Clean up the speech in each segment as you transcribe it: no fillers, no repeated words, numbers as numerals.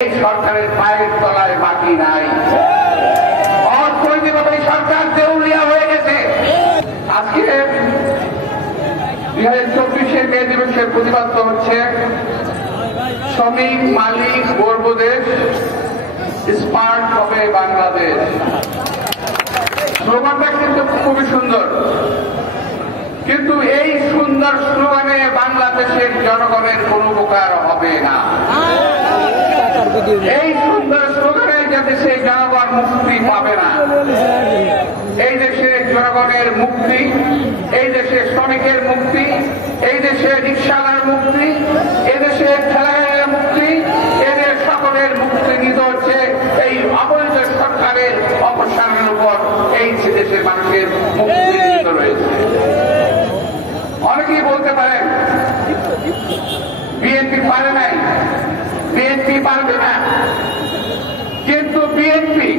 সরকারের পায়ের তলায় মাটি নাই, অর্থনৈতিকভাবে সরকার দেউলিয়া হয়ে গেছে। আজকে 2024 মে দিবসের প্রতিবাদ হচ্ছে শ্রমিক মালিক গর্ব দেশ, স্মার্ট হবে বাংলাদেশ। স্লোগানটা কিন্তু খুবই সুন্দর, কিন্তু এই সুন্দর স্লোগানে বাংলাদেশের জনগণের কোন উপকার হবে না। এই সুন্দর স্লোগানে যে দেশের জনগণ মুক্তি পাবে না। এই দেশের জনগণের মুক্তি, এই দেশের শ্রমিকের মুক্তি, এই দেশের রিক্সাওয়ালার মুক্তি, এই দেশের ঠেলাগাড়ির মুক্তি, এদের সকলের মুক্তি নিতে হচ্ছে এই অবৈধ সরকারের অপসারণের উপর। এই দেশের মানুষের মুক্তি নিহিত রয়েছে। অনেকেই বলতে পারেন বিএনপি পারে নাই, বিএনপি পারবে না, কিন্তু বিএনপি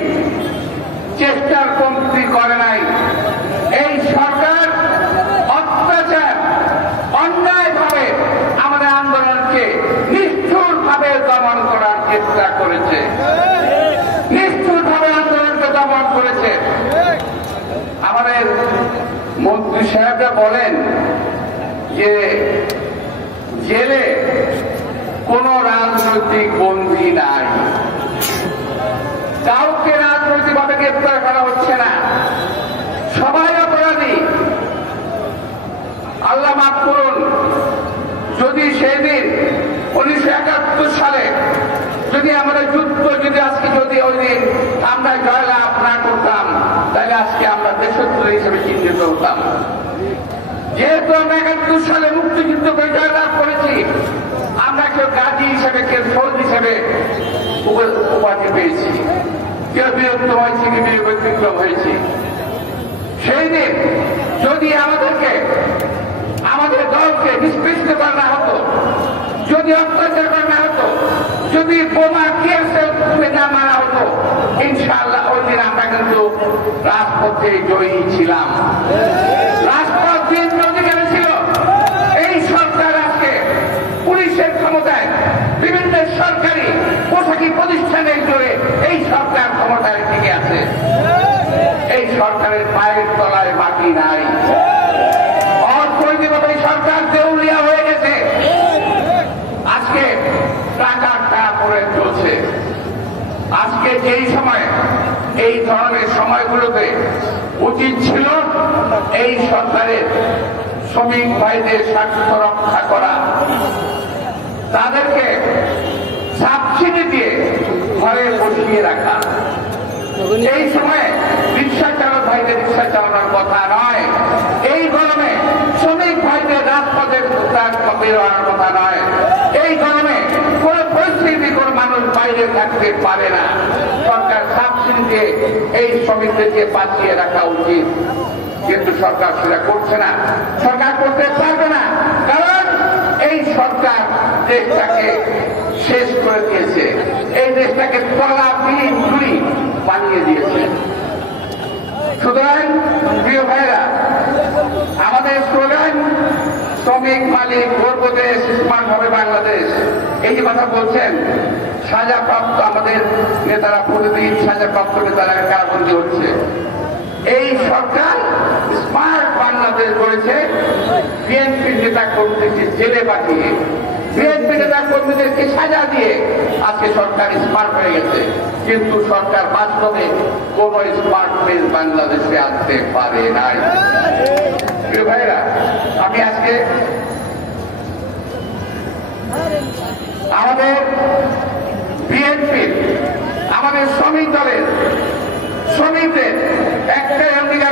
চেষ্টার কমতি করে নাই। এই সরকার অত্যাচার অন্যায়ভাবে আমাদের আন্দোলনকে নিষ্ঠুরভাবে দমন করার চেষ্টা করেছে, নিষ্ঠুরভাবে আন্দোলনকে দমন করেছে। আমাদের মন্ত্রী সাহেবরা বলেন যে জেলে কোন রাজনৈতিক বন্দী নাই, কাউকে রাজনৈতিকভাবে গ্রেপ্তার করা হচ্ছে না, সবাই অপরাধী। আল্লাহ মাফ করুন, যদি সেই দিন 1971 সালে যদি আমরা যুদ্ধ যদি ওই দিন আমরা জয়লাভ না করতাম, তাহলে আজকে আমরা দেশদ্রোহী হিসেবে চিহ্নিত হতাম। যেহেতু আমরা 71 সালে মুক্তিযুদ্ধ করে জয়লাভ করেছি, আমরা কেউ গাজী হিসেবে, কেউ শহীদ হিসেবে উপাধি পেয়েছি, কেউ বীরত্ব হয়েছে, কেউ ব্যতিক্রম হয়েছি। সেই দিন যদি আমাদের দলকে নিষ্পেষিত করা না হতো, যদি অত্যাচার করা না হতো, যদি বোমা কেসে না মারা হতো, ইনশাআল্লাহ ওই দিন আমরা কিন্তু রাজপথে জয়ী ছিলাম। রাজপথ বিএনপির অধিকারে ছিল। এই সরকার আজকে পুলিশের ক্ষমতায়, বিভিন্ন সরকারি পোশাকি প্রতিষ্ঠানের জোরে এই সরকার ক্ষমতায় টিকে আছে। এই সরকারের পায়ের তলায় মাটি নাই, অর্থনৈতিকভাবে সরকার দেউলিয়া হয়ে গেছে। আজকে টাকার টাকা পড়ে চলছে। আজকে যেই সময়, এই ধরনের সময়গুলোতে উচিত ছিল এই সরকারের শ্রমিক ভাইদের স্বার্থ রক্ষা করা, তাদেরকে সাবসিডি দিয়ে ঘরে বসিয়ে রাখা। এই সময়ে রিক্সা চালক ভাইদের রিক্সা চালানোর কথা নয়, এই গরমে শ্রমিক ভাইদের রাজপথের বেরোয়ার কথা নয়। এই গরমে কোন পরিস্থিতি কোন মানুষ বাইরে থাকতে পারে না। সরকার সাবসিডি দিয়ে এই শ্রমিকদেরকে বাঁচিয়ে রাখা উচিত, কিন্তু সরকার সেটা করছে না, সরকার করতে পারবে না। কারণ এই সরকার দেশটাকে শেষ করে দিয়েছে, এই দেশটাকে তলাবিহীন চুরি বানিয়ে দিয়েছে। সুতরাং প্রিয় ভাইরা, আমাদের স্লোগান শ্রমিক মালিক গর্ব দেশ, স্মার্ট হবে বাংলাদেশ। এই যে কথা বলছেন, সাজাপ্রাপ্ত আমাদের নেতারা, প্রতিদিন সাজাপ্রাপ্ত নেতারা কারাবন্দী হচ্ছে। এই সরকার স্মার্ট বাংলাদেশ করেছে বিএনপির নেতা কর্মীদেরকে জেলে পাঠিয়ে, বিএনপি নেতা কর্মীদেরকে সাজা দিয়ে আজকে সরকার স্মার্ট হয়ে গেছে। কিন্তু সরকার বাস্তবে কোন স্মার্টনেস বাংলাদেশে আনতে পারে নাই। প্রিয় ভাইরা, আমি আজকে আমাদের বিএনপির, আমাদের শ্রমিক দলের শ্রমিকদের একটাই অঙ্গীকার